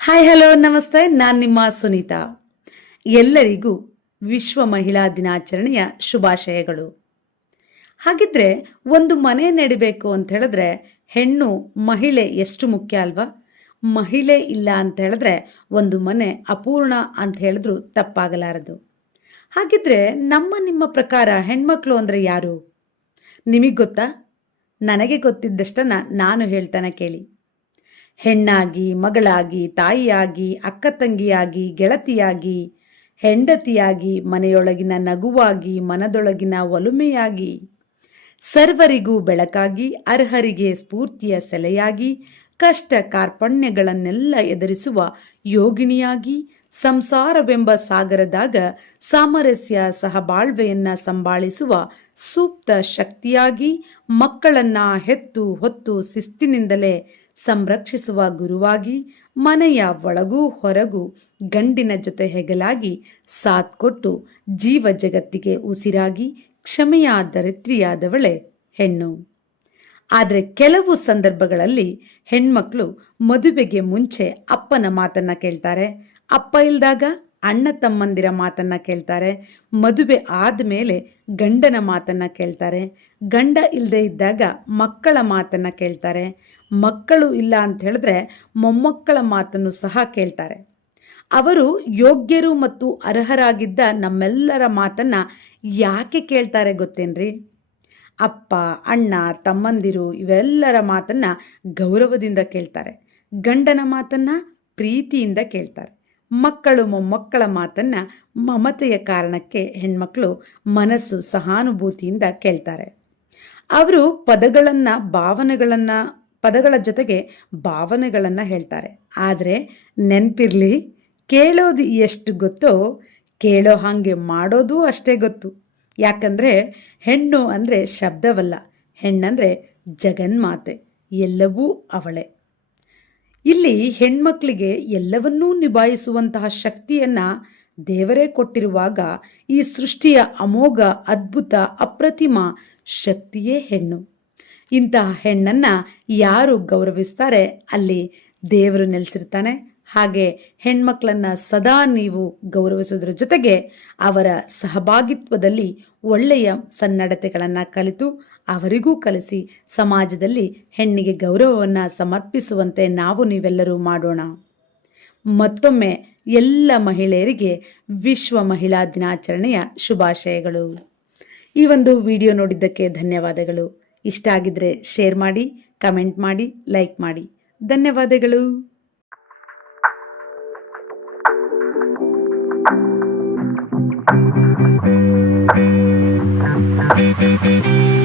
Hi hello ನಮಸ್ತೆ, ನಾನು ನಿಮ್ಮ ಸುನೀತಾ. ಎಲ್ಲರಿಗೂ ವಿಶ್ವ ಮಹಿಳಾ ದಿನಾಚರಣೆಯ ಶುಭಾಶಯಗಳು. ಹಾಗಿದ್ರೆ ಒಂದು ಮನೆ ನೆಡಬೇಕು ಅಂತ ಹೇಳಿದ್ರೆ ಹೆಣ್ಣು ಮಹಿಳೆ ಎಷ್ಟು ಮುಖ್ಯ ಅಲ್ವಾ? ಮಹಿಳೆ ಇಲ್ಲ ಅಂತ ಹೇಳಿದ್ರೆ ಒಂದು ಮನೆ ಅಪೂರ್ಣ ಅಂತ ಹೇಳಿದ್ರು ತಪ್ಪಾಗಲಾರದು. ಹಾಗಿದ್ರೆ ನಿಮ್ಮ ಪ್ರಕಾರ ಹೆಣ್ಮಕ್ಳು ಅಂದ್ರೆ ಯಾರು? ನಿಮಗೆ ಗೊತ್ತಾ? ನನಗೆ ಗೊತ್ತಿದ್ದಷ್ಟನ್ನ ನಾನು ಹೇಳ್ತಾನೆ ಕೇಳಿ. ಹೆಣ್ಣಾಗಿ, ಮಗಳಾಗಿ, ತಾಯಿಯಾಗಿ, ಅಕ್ಕ ತಂಗಿಯಾಗಿ, ಗೆಳತಿಯಾಗಿ, ಹೆಂಡತಿಯಾಗಿ, ಮನೆಯೊಳಗಿನ ನಗುವಾಗಿ, ಮನದೊಳಗಿನ ಒಲುಮೆಯಾಗಿ, ಸರ್ವರಿಗೂ ಬೆಳಕಾಗಿ, ಅರ್ಹರಿಗೆ ಸ್ಫೂರ್ತಿಯ ಸೆಲೆಯಾಗಿ, ಕಷ್ಟ ಕಾರ್ಪಣ್ಯಗಳನ್ನೆಲ್ಲ ಎದುರಿಸುವ ಯೋಗಿನಿಯಾಗಿ, ಸಂಸಾರವೆಂಬ ಸಾಗರದಾಗ ಸಾಮರಸ್ಯ ಸಹಬಾಳ್ವೆಯನ್ನ ಸಂಭಾಳಿಸುವ ಸೂಕ್ತ ಶಕ್ತಿಯಾಗಿ, ಮಕ್ಕಳನ್ನ ಹೆತ್ತು ಹೊತ್ತು ಶಿಸ್ತಿನಿಂದಲೇ ಸಂರಕ್ಷಿಸುವ ಗುರುವಾಗಿ, ಮನೆಯ ಒಳಗೂ ಹೊರಗೂ ಗಂಡಿನ ಜೊತೆ ಹೆಗಲಾಗಿ ಸಾಥ್ ಕೊಟ್ಟು ಜೀವ ಜಗತ್ತಿಗೆ ಉಸಿರಾಗಿ ಕ್ಷಮೆಯ ಧರಿತ್ರಿಯಾದವಳೆ ಹೆಣ್ಣು. ಆದರೆ ಕೆಲವು ಸಂದರ್ಭಗಳಲ್ಲಿ ಹೆಣ್ಮಕ್ಳು ಮದುವೆಗೆ ಮುಂಚೆ ಅಪ್ಪನ ಮಾತನ್ನ ಕೇಳ್ತಾರೆ, ಅಪ್ಪ ಇಲ್ದಾಗ ಅಣ್ಣ ತಮ್ಮಂದಿರ ಮಾತನ್ನ ಕೇಳ್ತಾರೆ, ಮದುವೆ ಆದಮೇಲೆ ಗಂಡನ ಮಾತನ್ನ ಕೇಳ್ತಾರೆ, ಗಂಡ ಇಲ್ಲದೆ ಇದ್ದಾಗ ಮಕ್ಕಳ ಮಾತನ್ನ ಕೇಳ್ತಾರೆ, ಮಕ್ಕಳು ಇಲ್ಲ ಅಂತ ಹೇಳಿದ್ರೆ ಮೊಮ್ಮಕ್ಕಳ ಮಾತನ್ನು ಸಹ ಕೇಳ್ತಾರೆ. ಅವರು ಯೋಗ್ಯರು ಮತ್ತು ಅರ್ಹರಾಗಿದ್ದ ನಮ್ಮೆಲ್ಲರ ಮಾತನ್ನ ಯಾಕೆ ಕೇಳ್ತಾರೆ ಗೊತ್ತೇನ್ರಿ? ಅಪ್ಪ, ಅಣ್ಣ, ತಮ್ಮಂದಿರು ಇವೆಲ್ಲರ ಮಾತನ್ನ ಗೌರವದಿಂದ ಕೇಳ್ತಾರೆ, ಗಂಡನ ಮಾತನ್ನ ಪ್ರೀತಿಯಿಂದ ಕೇಳ್ತಾರೆ, ಮಕ್ಕಳು ಮೊಮ್ಮಕ್ಕಳ ಮಾತನ್ನ ಮಮತೆಯ ಕಾರಣಕ್ಕೆ ಹೆಣ್ಮಕ್ಳು ಮನಸ್ಸು ಸಹಾನುಭೂತಿಯಿಂದ ಕೇಳ್ತಾರೆ. ಅವರು ಪದಗಳ ಜೊತೆಗೆ ಭಾವನೆಗಳನ್ನು ಹೇಳ್ತಾರೆ. ಆದರೆ ನೆನಪಿರ್ಲಿ, ಕೇಳೋದು ಎಷ್ಟು ಗೊತ್ತೋ ಕೇಳೋ ಹಾಗೆ ಮಾಡೋದು ಅಷ್ಟೇ ಗೊತ್ತು. ಯಾಕಂದರೆ ಹೆಣ್ಣು ಅಂದರೆ ಶಬ್ದವಲ್ಲ, ಹೆಣ್ಣಂದರೆ ಜಗನ್ಮಾತೆ, ಎಲ್ಲವೂ ಅವಳೇ. ಇಲ್ಲಿ ಹೆಣ್ಮಕ್ಳಿಗೆ ಎಲ್ಲವನ್ನೂ ನಿಭಾಯಿಸುವಂತಹ ಶಕ್ತಿಯನ್ನ ದೇವರೇ ಕೊಟ್ಟಿರುವಾಗ ಈ ಸೃಷ್ಟಿಯ ಅಮೋಘ, ಅದ್ಭುತ, ಅಪ್ರತಿಮ ಶಕ್ತಿಯೇ ಹೆಣ್ಣು. ಇಂತಹ ಹೆಣ್ಣನ್ನ ಯಾರು ಗೌರವಿಸ್ತಾರೆ ಅಲ್ಲಿ ದೇವರು ನೆಲೆಸಿರ್ತಾನೆ. ಹಾಗೆ ಹೆಣ್ಮಕ್ಳನ್ನ ಸದಾ ನೀವು ಗೌರವಿಸೋದ್ರ ಜೊತೆಗೆ ಅವರ ಸಹಭಾಗಿತ್ವದಲ್ಲಿ ಒಳ್ಳೆಯ ಸನ್ನಡತೆಗಳನ್ನು ಕಲಿತು ಅವರಿಗೂ ಕಲಿಸಿ ಸಮಾಜದಲ್ಲಿ ಹೆಣ್ಣಿಗೆ ಗೌರವವನ್ನು ಸಮರ್ಪಿಸುವಂತೆ ನಾವು ನೀವೆಲ್ಲರೂ ಮಾಡೋಣ. ಮತ್ತೊಮ್ಮೆ ಎಲ್ಲ ಮಹಿಳೆಯರಿಗೆ ವಿಶ್ವ ಮಹಿಳಾ ದಿನಾಚರಣೆಯ ಶುಭಾಶಯಗಳು. ಈ ಒಂದು ವಿಡಿಯೋ ನೋಡಿದ್ದಕ್ಕೆ ಧನ್ಯವಾದಗಳು. ಇಷ್ಟ ಆಗಿದ್ರೆ ಶೇರ್ ಮಾಡಿ, ಕಮೆಂಟ್ ಮಾಡಿ, ಲೈಕ್ ಮಾಡಿ. ಧನ್ಯವಾದಗಳು. Thank you.